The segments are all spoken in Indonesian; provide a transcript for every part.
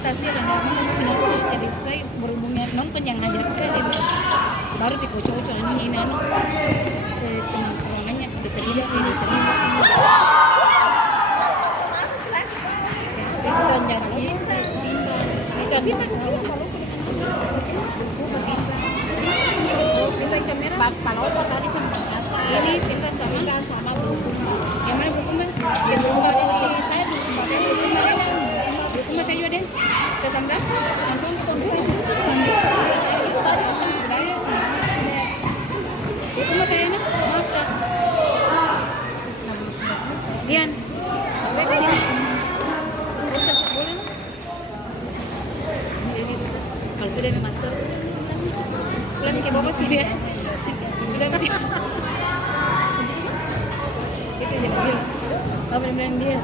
atas sih dan nonton jadi saya berhubungnya nonton yang ngajak saya jadi baru dikocok-kocok ini anu teman-temannya udah terlibat itu jadi itu kalau tadi sama ini pinta sama buku yang mana buku mah yang buku dari saya buku mah saya juga deh tetangga langsung buku mah saya nak makan Dian sampai ke sini boleh kalau sudah master sudah pakai bawa sih dia sudah pakai itu dia bilang apa bilang dia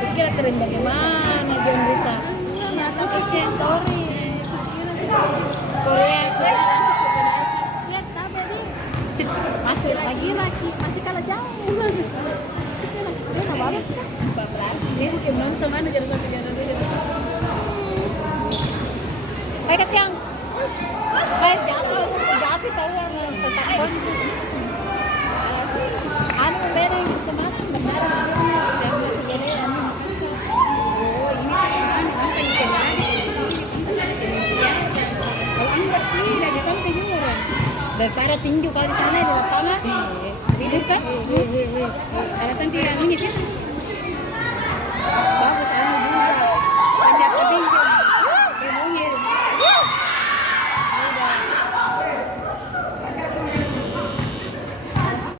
pikir keren bagaimana John Rita atau kecil sorry Korea lihat apa dia masih lagi masih kalah jauh dia nggak balas dia bukan nonton mana jadi satu jalan dia baik siang baik jatuh tahu yang tentang konti anu bereng semakin benar saya mau segera anu oh ini kan pengen kalau anu berarti lagi konten juga daripada tinju kalau di sana di lapangan ribut kan ada nanti yang ini sih